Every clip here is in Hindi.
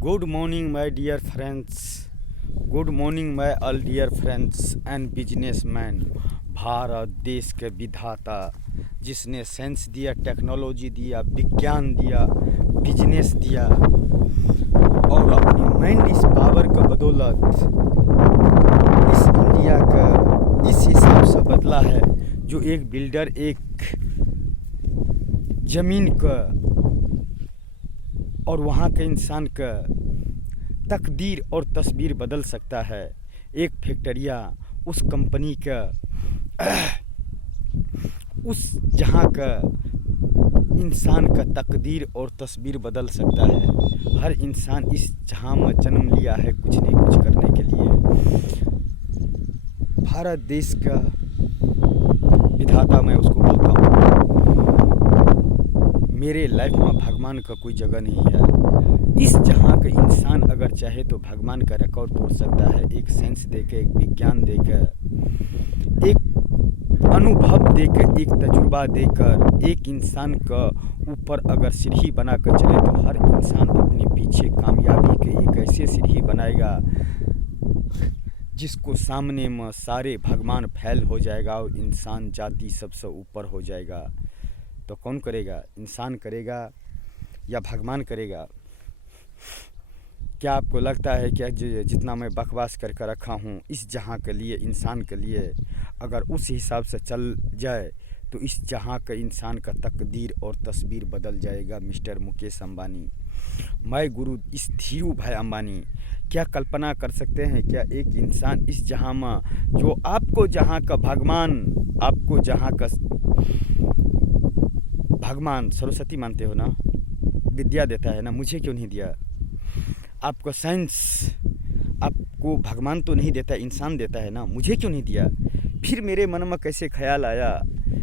Good morning, my dear friends. Good morning, my all dear friends and businessmen. Bharat देश के विधाता जिसने साइंस दिया, टेक्नोलॉजी दिया, विज्ञान दिया, बिजनेस दिया और अपनी माइंड इस पावर का बदौलत इस इंडिया का इस हिसाब से बदला है जो एक बिल्डर एक ज़मीन का और वहाँ के इंसान का तकदीर और तस्वीर बदल सकता है। एक फैक्ट्रिया उस कंपनी का उस जहाँ का इंसान का तकदीर और तस्वीर बदल सकता है। हर इंसान इस जहाँ में जन्म लिया है कुछ नहीं कुछ करने के लिए। भारत देश का विधाता मैं उसको बोलता हूँ। मेरे लाइफ में भगवान का कोई जगह नहीं है। इस जहाँ का इंसान अगर चाहे तो भगवान का रिकॉर्ड तोड़ सकता है। एक साइंस देकर, एक विज्ञान देकर, एक अनुभव देकर, एक तजुर्बा देकर एक इंसान का ऊपर अगर सीढ़ी बना कर चले तो हर इंसान अपने पीछे कामयाबी के एक ऐसे सीढ़ी बनाएगा जिसको सामने में सारे भगवान फैल हो जाएगा और इंसान जाति सबसे ऊपर हो जाएगा। तो कौन करेगा? इंसान करेगा या भगवान करेगा? क्या आपको लगता है कि जितना मैं बकवास करके रखा हूँ इस जहाँ के लिए, इंसान के लिए, अगर उस हिसाब से चल जाए तो इस जहाँ का इंसान का तकदीर और तस्वीर बदल जाएगा। मिस्टर मुकेश अंबानी, मैं गुरु इस धीरू भाई अंबानी, क्या कल्पना कर सकते हैं क्या एक इंसान इस जहाँ में जो आपको जहाँ का भगवान, आपको जहाँ का भगवान सरस्वती मानते हो ना, विद्या देता है ना, मुझे क्यों नहीं दिया? आपको साइंस, आपको भगवान तो नहीं देता, इंसान देता है ना, मुझे क्यों नहीं दिया? फिर मेरे मन में कैसे ख्याल आया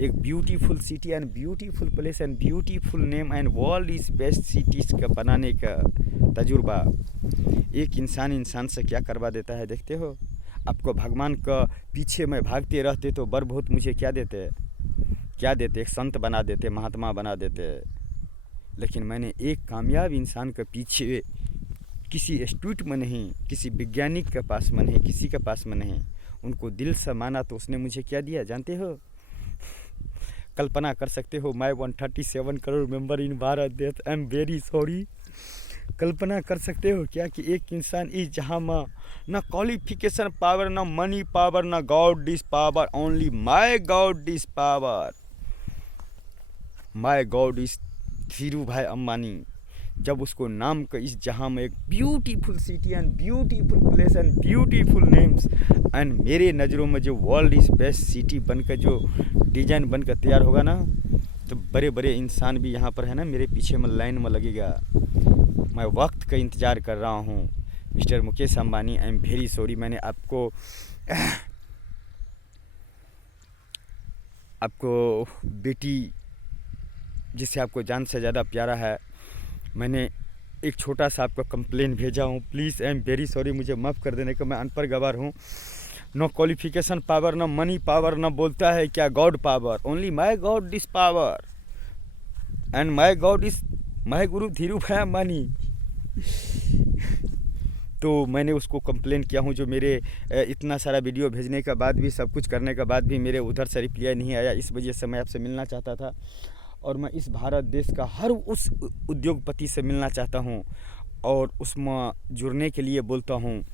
एक beautiful city and beautiful place and beautiful name and world is best cities का बनाने का तजुर्बा एक इंसान से क्या करवा देता है देखते हो। आपको भगवान का पीछे में भागते रहते तो बर बहुत मुझे क्या देते, क्या देते? एक संत बना देते, महात्मा बना देते। लेकिन मैंने एक कामयाब इंसान के पीछे किसी इंस्टीट्यूट में नहीं, किसी वैज्ञानिक के पास में नहीं, किसी के पास में नहीं, उनको दिल से माना तो उसने मुझे क्या दिया जानते हो? कल्पना कर सकते हो? मैं 137 करोड़ मेंबर इन भारत देश, आई एम वेरी सॉरी। कल्पना कर सकते हो क्या कि एक इंसान इस जहाँ में ना क्वालिफिकेशन पावर, ना मनी पावर, ना God is power, only my God is power, my God is Dhiru भाई अंबानी। जब उसको नाम का इस जहाँ में एक beautiful city and beautiful place and beautiful names and मेरे नज़रों में जो वर्ल्ड इज़ बेस्ट सिटी बनकर जो डिज़ाइन बनकर तैयार होगा ना, तो बड़े बड़े इंसान भी यहाँ पर है ना मेरे पीछे में लाइन में लगेगा। मैं वक्त का इंतज़ार कर रहा हूँ। Mister Mukesh Ambani, I am very sorry. मैंने आपको बेटी जिससे आपको जान से ज़्यादा प्यारा है, मैंने एक छोटा सा आपको कंप्लेन भेजा हूँ। Please I am very sorry, मुझे माफ़ कर देने का। मैं अनपढ़ गवार हूँ। No qualification power, no money power, न बोलता है क्या God power, only my God is power and my God is my guru Dhiru भाई अंबानी। तो मैंने उसको कंप्लेन किया हूँ, जो मेरे इतना सारा वीडियो भेजने के बाद भी, सब कुछ करने के बाद भी मेरे उधर से रिप्लाई नहीं आया। इस वजह से मैं आपसे मिलना चाहता था और मैं इस भारत देश का हर उस उद्योगपति से मिलना चाहता हूँ और उसमें जुड़ने के लिए बोलता हूँ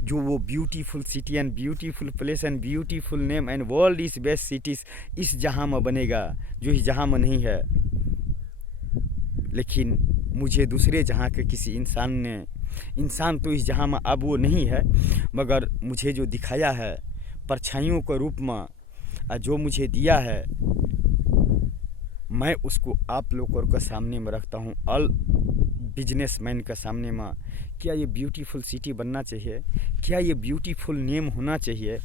जो वो beautiful city and beautiful place and beautiful name and world is best cities इस जहाँ में बनेगा जो इस जहाँ में नहीं है। लेकिन मुझे दूसरे जहाँ के किसी इंसान तो इस जहाँ में अब वो नहीं है, मगर मुझे जो दिखाया है परछाइयों के रूप में, जो मुझे दिया है, मैं उसको आप लोगों के सामने में रखता हूँ, ऑल बिजनेसमैन के सामने में। क्या ये ब्यूटीफुल सिटी बनना चाहिए? क्या ये ब्यूटीफुल नेम होना चाहिए?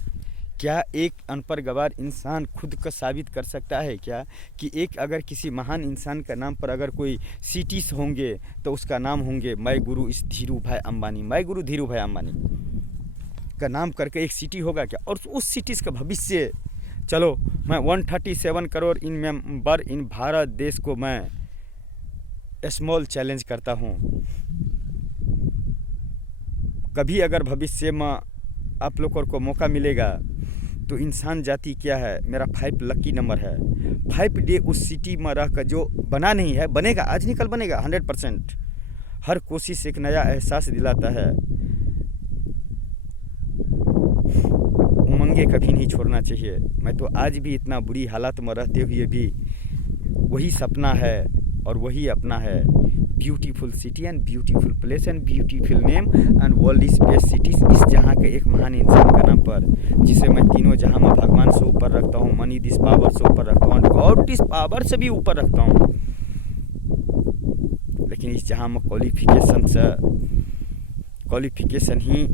क्या एक अनपढ़ गवार इंसान खुद को साबित कर सकता है क्या कि एक अगर किसी महान इंसान का नाम पर अगर कोई सिटीज़ होंगे तो उसका नाम होंगे माई गुरु इस धीरू भाई अंबानी, माई गुरु धीरू भाई अंबानी का नाम करके एक सिटी होगा क्या? और उस सिटीज़ का भविष्य, चलो मैं 137 करोड़ इन मेंबर इन भारत देश को मैं स्मॉल चैलेंज करता हूँ। कभी अगर भविष्य में आप लोगों को मौका मिलेगा तो इंसान जाति क्या है, मेरा 5 लकी नंबर है। 5 डे उस सिटी में रह कर जो बना नहीं है बनेगा, आज निकल बनेगा 100%। हर कोशिश एक नया एहसास दिलाता है। उमंगे कभी नहीं छोड़ना चाहिए। मैं तो आज भी इतना बुरी हालत में रहते हुए भी वही सपना है और वही अपना है। Beautiful city and beautiful place and beautiful name and world is best cities, इस जहाँ के एक महान इंसान का नाम पर, जिसे मैं तीनों जहाँ में भगवान से ऊपर रखता हूँ, मनी दिस पावर से ऊपर रखता हूँ, गॉड दिस पावर से भी ऊपर रखता हूँ। लेकिन इस जहाँ में क्वालिफिकेशन ही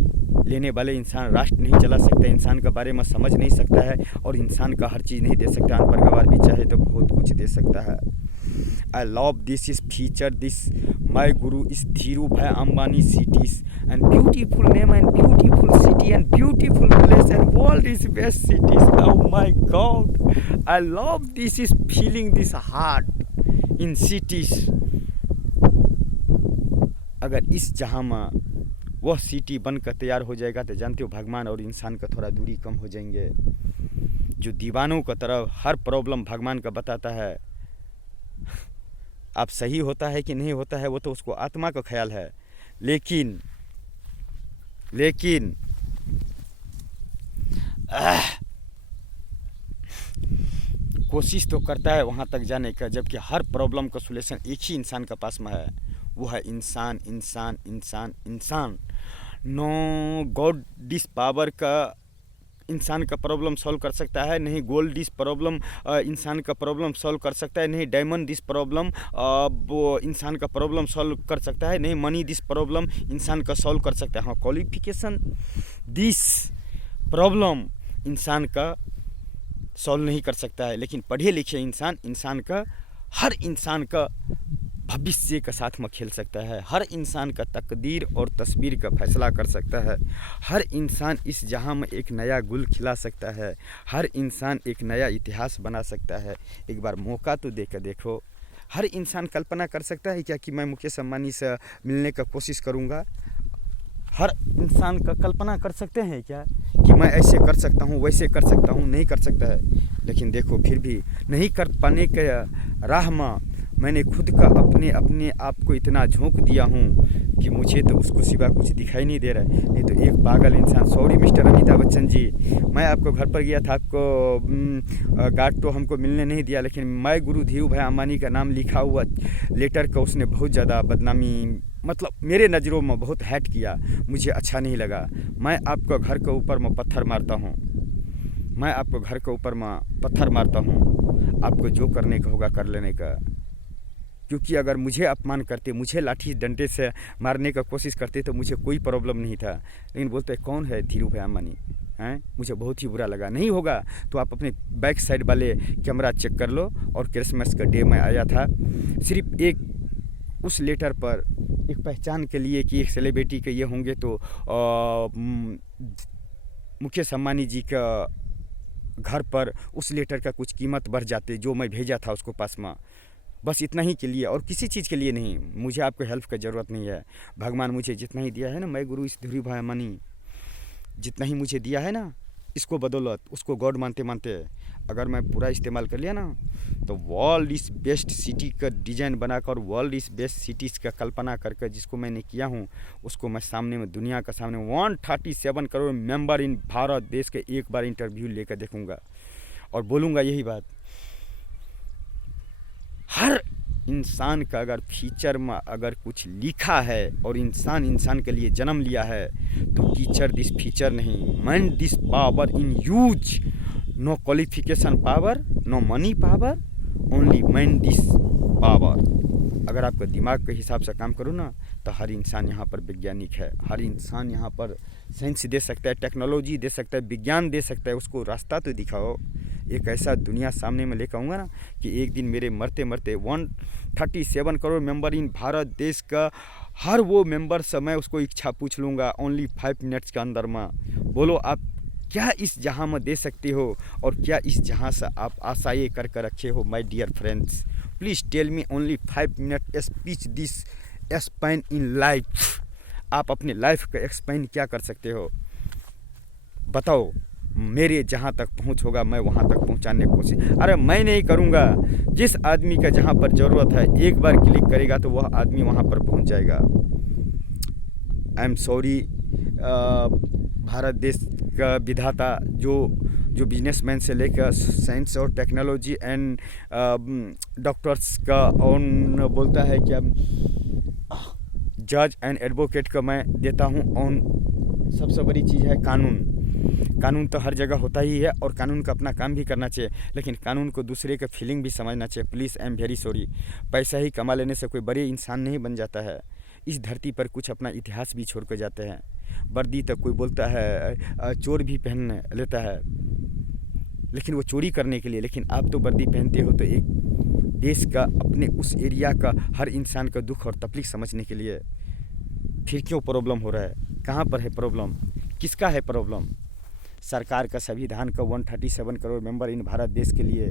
लेने वाले इंसान राष्ट्र नहीं चला सकता, इंसान के बारे में समझ नहीं सकता है और इंसान का हर चीज़ नहीं दे सकता। अनपढ़ गवार भी चाहे तो बहुत कुछ दे सकता है। I love this is feature this my guru is Dhirubhai Ambani cities and beautiful name and beautiful city and beautiful place and world is best cities. Oh my God, I love this is feeling this heart in cities. अगर इस जहाँ में वह सिटी बनकर तैयार हो जाएगा तो जानते हो भगवान और इंसान का थोड़ा दूरी कम हो जाएंगे। जो दीवानों की तरफ हर प्रॉब्लम भगवान का बताता है, आप सही होता है कि नहीं होता है वो तो उसको आत्मा का ख्याल है, लेकिन कोशिश तो करता है वहाँ तक जाने का, जबकि हर प्रॉब्लम का सॉल्यूशन एक ही इंसान के पास में है, वो है इंसान इंसान इंसान इंसान। नो गॉड डिस पावर का इंसान का प्रॉब्लम सॉल्व कर सकता है, नहीं गोल्ड डिस प्रॉब्लम इंसान का प्रॉब्लम सॉल्व कर सकता है, नहीं डायमंड डिस प्रॉब्लम वो इंसान का प्रॉब्लम सॉल्व कर सकता है, नहीं मनी डिस प्रॉब्लम इंसान का सॉल्व कर सकता है। हाँ, क्वालिफिकेशन दिस प्रॉब्लम इंसान का सॉल्व नहीं कर सकता है, लेकिन पढ़े लिखे इंसान का हर इंसान का भविष्य के साथ में खेल सकता है, हर इंसान का तकदीर और तस्वीर का फैसला कर सकता है, हर इंसान इस जहां में एक नया गुल खिला सकता है, हर इंसान एक नया इतिहास बना सकता है। एक बार मौका तो दे कर देखो। हर इंसान कल्पना कर सकता है क्या कि मैं मुकेश अंबानी से मिलने का कोशिश करूंगा? हर इंसान का कल्पना कर सकते हैं क्या कि मैं ऐसे कर सकता हूँ, वैसे कर सकता हूँ? नहीं कर सकता है। लेकिन देखो फिर भी नहीं कर पाने के राह में मैंने खुद का अपने आप को इतना झोंक दिया हूँ कि मुझे तो उसको सिवा कुछ दिखाई नहीं दे रहा है। नहीं तो एक पागल इंसान, सॉरी मिस्टर अमिताभ बच्चन जी, मैं आपको घर पर गया था, आपको गार्ड तो हमको मिलने नहीं दिया, लेकिन मैं गुरु धीरूभाई अंबानी का नाम लिखा हुआ लेटर का उसने बहुत ज़्यादा बदनामी, मतलब मेरे नज़रों में बहुत हैट किया, मुझे अच्छा नहीं लगा। मैं आपको घर के ऊपर में पत्थर मारता हूँ, मैं आपको घर के ऊपर में पत्थर मारता हूँ, आपको जो करने का होगा कर लेने का। क्योंकि अगर मुझे अपमान करते, मुझे लाठी डंडे से मारने का कोशिश करते तो मुझे कोई प्रॉब्लम नहीं था। लेकिन बोलते कौन है धीरूभाई अंबानी हैं, मुझे बहुत ही बुरा लगा। नहीं होगा तो आप अपने बैक साइड वाले कैमरा चेक कर लो। और क्रिसमस का डे में आया था सिर्फ एक उस लेटर पर एक पहचान के लिए कि एक सेलिब्रिटी के ये होंगे तो मुकेश अंबानी जी का घर पर उस लेटर का कुछ कीमत बढ़ जाते जो मैं भेजा था उसको पास में। बस इतना ही के लिए और किसी चीज़ के लिए नहीं। मुझे आपको हेल्प की ज़रूरत नहीं है। भगवान मुझे जितना ही दिया है ना, मैं गुरु इस धीरूभाई अंबानी जितना ही मुझे दिया है ना, इसको बदौलत उसको गॉड मानते मानते अगर मैं पूरा इस्तेमाल कर लिया ना तो वर्ल्ड इज़ बेस्ट सिटी का डिज़ाइन बनाकर, वर्ल्ड इज़ बेस्ट सिटीज़ का कल्पना करके जिसको मैंने किया हूँ उसको मैं सामने में, दुनिया का सामने 137 करोड़ मेंबर इन भारत देश के एक बार इंटरव्यू लेकर देखूँगा और बोलूँगा यही बात। हर इंसान का अगर फ्यूचर में अगर कुछ लिखा है और इंसान के लिए जन्म लिया है तो टीचर दिस फ्यूचर नहीं, man this power in use, no qualification power, no money power, only man this power. अगर आपका दिमाग के हिसाब से काम करो ना तो हर इंसान यहाँ पर वैज्ञानिक है, हर इंसान यहाँ पर साइंस दे सकता है, टेक्नोलॉजी दे सकता है, विज्ञान दे सकता है। उसको रास्ता तो दिखाओ। एक ऐसा दुनिया सामने में लेकर आऊँगा ना कि एक दिन मेरे मरते मरते 137 करोड़ मेंबर इन भारत देश का हर वो मेंबर से मैं उसको इच्छा पूछ लूँगा ओनली 5 मिनट्स के अंदर में। बोलो आप क्या इस जहां में दे सकते हो और क्या इस जहां से आप आशाएं करके रखे हो? My dear friends, please tell me only 5 minute speech this span in life. आप अपने लाइफ का एक्सप्लेन क्या कर सकते हो? बताओ। मेरे जहाँ तक पहुँच होगा मैं वहाँ तक पहुँचाने की कोशिश, अरे मैं नहीं करूँगा, जिस आदमी का जहाँ पर ज़रूरत है एक बार क्लिक करेगा तो वह आदमी वहाँ पर पहुँच जाएगा। आई एम सॉरी, भारत देश का विधाता जो बिजनेसमैन से लेकर साइंस और टेक्नोलॉजी एंड डॉक्टर्स का ऑन बोलता है क्या, जज एंड एडवोकेट का मैं देता हूँ ऑन। सबसे बड़ी चीज़ है कानून तो हर जगह होता ही है और कानून का अपना काम भी करना चाहिए, लेकिन कानून को दूसरे का फीलिंग भी समझना चाहिए। Please I am very sorry, पैसा ही कमा लेने से कोई बड़े इंसान नहीं बन जाता है। इस धरती पर कुछ अपना इतिहास भी छोड़ कर जाते हैं। वर्दी तक कोई बोलता है चोर भी पहन लेता है, लेकिन वो चोरी करने के लिए, लेकिन आप तो वर्दी पहनते हो तो एक देश का, अपने उस एरिया का हर इंसान का दुख और तकलीफ समझने के लिए। फिर क्यों प्रॉब्लम हो रहा है? कहाँ पर है प्रॉब्लम? किसका है प्रॉब्लम? सरकार का, संविधान का 137 करोड़ मेंबर इन भारत देश के लिए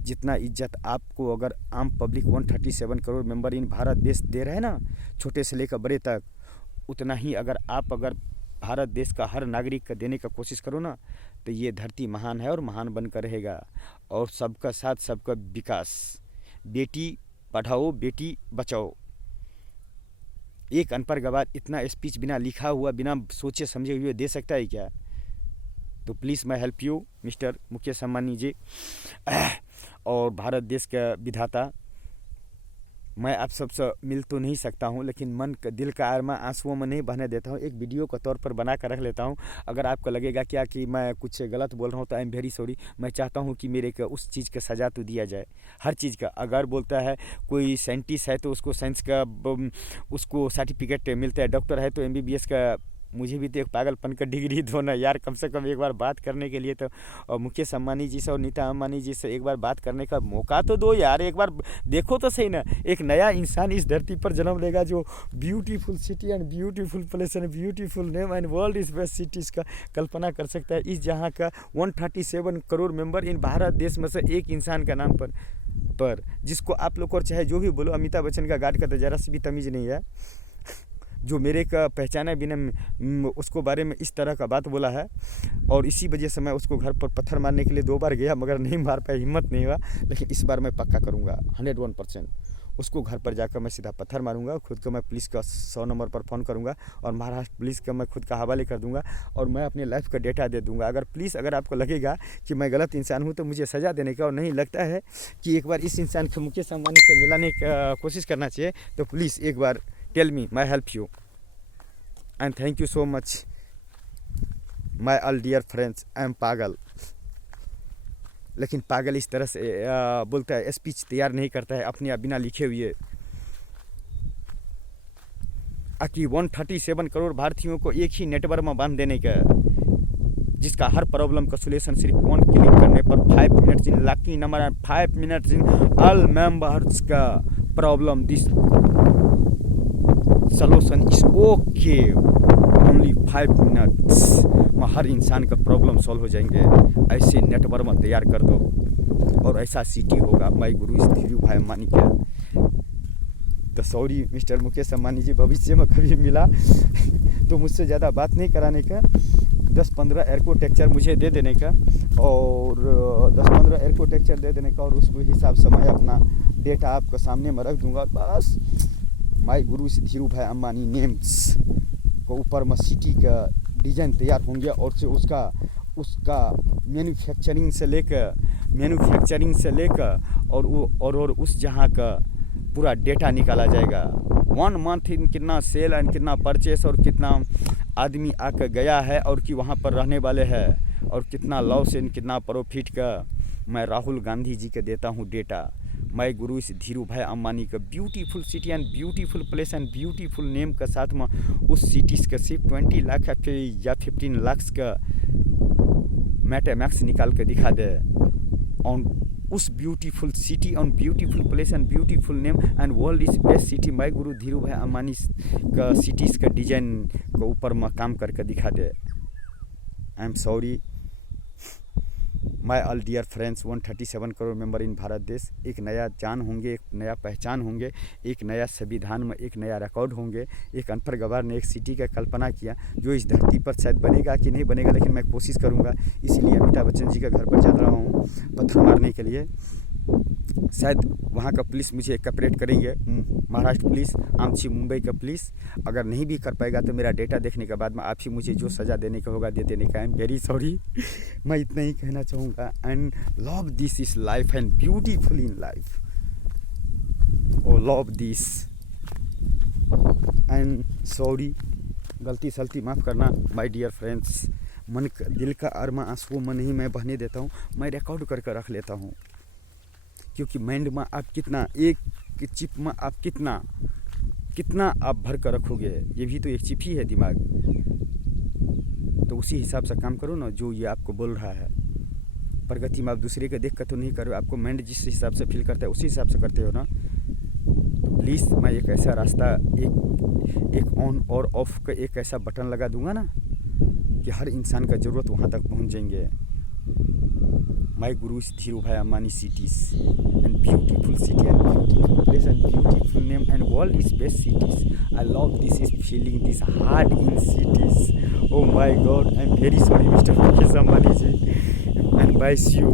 जितना इज्जत आपको अगर आम public 137 crore member in Bharat देश दे रहे हैं ना, छोटे से लेकर बड़े तक, उतना ही अगर भारत देश का हर नागरिक का देने का कोशिश करो ना, तो ये धरती महान है और महान बनकर रहेगा। और सबका साथ सबका विकास। बेटी पढ़ाओ, बेटी बचाओ। एक अनपढ़ गवार इतना स्पीच बिना लिखा हुआ, बिना सोचे समझे हुए दे सकता है क्या? तो प्लीज़ मैं help you mister Mukesh Ambani ji और भारत देश का विधाता। मैं आप सबसे मिल तो नहीं सकता हूं, लेकिन मन का, दिल का आरमा आंसुओं में नहीं बहने देता हूं। एक वीडियो के तौर पर बना कर रख लेता हूं। अगर आपको लगेगा क्या कि मैं कुछ गलत बोल रहा हूं तो आई एम वेरी सॉरी। मैं चाहता हूं कि मेरे को उस चीज़ का सज़ा तो दिया जाए, हर चीज़ का। अगर बोलता है कोई साइंटिस्ट है तो उसको साइंस का उसको सर्टिफिकेट मिलता है, डॉक्टर है तो MBBS का। मुझे भी तो एक पागलपन का डिग्री दो ना यार, कम से कम एक बार बात करने के लिए तो मुकेश अंबानी जी से और नीता अंबानी जी से एक बार बात करने का मौका तो दो यार। एक बार देखो तो सही ना, एक नया इंसान इस धरती पर जन्म लेगा जो beautiful city and beautiful place and beautiful name and world is best cities का कल्पना कर सकता है। इस जहाँ का 137 करोड़ मेंबर इन भारत देश में से एक इंसान का नाम पर जिसको आप लोग और चाहे जो भी बोलो, अमिताभ बच्चन का गार्ड का तो जरा सी भी तमीज़ नहीं है, जो मेरे का पहचाना बिना उसको बारे में इस तरह का बात बोला है। और इसी वजह से मैं उसको घर पर पत्थर मारने के लिए 2 बार गया, मगर नहीं मार पाया, हिम्मत नहीं हुआ। लेकिन इस बार मैं पक्का करूँगा 101%। उसको घर पर जाकर मैं सीधा पत्थर मारूंगा। खुद को मैं पुलिस का 100 नंबर पर फ़ोन करूंगा और महाराष्ट्र पुलिस का मैं खुद का हवाले कर दूंगा और मैं अपने लाइफ का डेटा दे दूंगा। अगर आपको लगेगा कि मैं गलत इंसान हूं तो मुझे सज़ा देने का और नहीं लगता है कि एक बार इस इंसान को मुकेश अंबानी से मिलाने की कोशिश करना चाहिए, तो प्लीज़ एक बार tell me, my help you and thank you so much my all dear friends. I am पागल, लेकिन पागल इस तरह से बोलता है, स्पीच तैयार नहीं करता है अपने आप बिना लिखे हुए। कि 137 करोड़ भारतीयों को एक ही नेटवर्क में बांध देने का, जिसका हर प्रॉब्लम का सोल्यूशन सिर्फ 1 क्लिक करने पर 5 minutes in lucky number and 5 minutes in all members का problem this solution is okay only 5 minutes में हर इंसान का प्रॉब्लम सॉल्व हो जाएंगे। ऐसे नेटवर्क में तैयार कर दो और ऐसा सिटी होगा। माय गुरु इस धीरू भाई अंबानी का। तो सॉरी मिस्टर मुकेश अंबानी जी, भविष्य में कभी मिला तो मुझसे ज़्यादा बात नहीं कराने का, 10-15 आर्किटेक्चर मुझे दे देने का और 10-15 आर्किटेक्चर दे देने का और उसके हिसाब से मैं अपना डेटा आपके सामने में रख दूंगा। बस माय गुरु इस धीरू भाई अंबानी नेम्स को ऊपर में सिटी का डिज़ाइन तैयार होंगे और से उसका मैन्युफैक्चरिंग से लेकर और उस जहाँ का पूरा डेटा निकाला जाएगा। 1 मंथ इन कितना सेल एंड कितना परचेस और कितना आदमी आकर गया है और कि वहाँ पर रहने वाले हैं और कितना लॉस इन कितना प्रॉफिट का मैं राहुल गांधी जी के देता हूँ डेटा। मैं गुरु इस धीरू भाई अंबानी का beautiful city and beautiful place and beautiful name के साथ में उस सिटीज़ का सिर्फ 20 लाख या 15 लाख का मैथमेटिक्स निकाल के दिखा दे ऑन उस beautiful city on beautiful place and beautiful name and world is best city. मैं गुरु धीरू भाई अंबानी का सिटीज़ का डिज़ाइन के ऊपर में काम करके दिखा दे। I am sorry my all dear friends, 137 crore member in Bharat देश, एक नया जान होंगे, एक नया पहचान होंगे, एक नया संविधान में एक नया रिकॉर्ड होंगे। एक अनपढ़ गवार ने एक सिटी का कल्पना किया जो इस धरती पर शायद बनेगा कि नहीं बनेगा, लेकिन मैं कोशिश करूँगा। इसीलिए अमिताभ बच्चन जी का घर पर जा रहा हूँ पत्थर मारने के लिए। शायद वहाँ का पुलिस मुझे कॉपरेट करेंगे, महाराष्ट्र पुलिस, आमची मुंबई का पुलिस। अगर नहीं भी कर पाएगा तो मेरा डेटा देखने के बाद में आप ही मुझे जो सज़ा देने का होगा दे देने का। आई एम वेरी सॉरी, मैं इतना ही कहना चाहूँगा। And love this is life and beautiful in life, oh love this and sorry, गलती सलती माफ़ करना माय डियर फ्रेंड्स। मन दिल का अरमा आंसुओं में नहीं मैं बहने देता हूँ, मैं रिकॉर्ड करके रख लेता हूँ। क्योंकि माइंड में आप कितना, एक चिप में आप कितना आप भर कर रखोगे, ये भी तो एक चिप ही है दिमाग। तो उसी हिसाब से काम करो ना जो ये आपको बोल रहा है। प्रगति में आप दूसरे के देख कर तो नहीं करो, आपको माइंड जिस हिसाब से फील करता है उसी हिसाब से करते हो ना। तो प्लीज़ मैं एक ऐसा रास्ता, एक ऑन और ऑफ का एक ऐसा बटन लगा दूंगा ना कि हर इंसान का ज़रूरत वहाँ तक पहुँच जाएंगे। My guru is Dhirubhai Ambani cities and beautiful city and beautiful place and beautiful name and world is best cities. I love this is feeling this hard in cities. Oh my God, I'm very sorry Mr. Mukesh Ambani ji and bye, see you.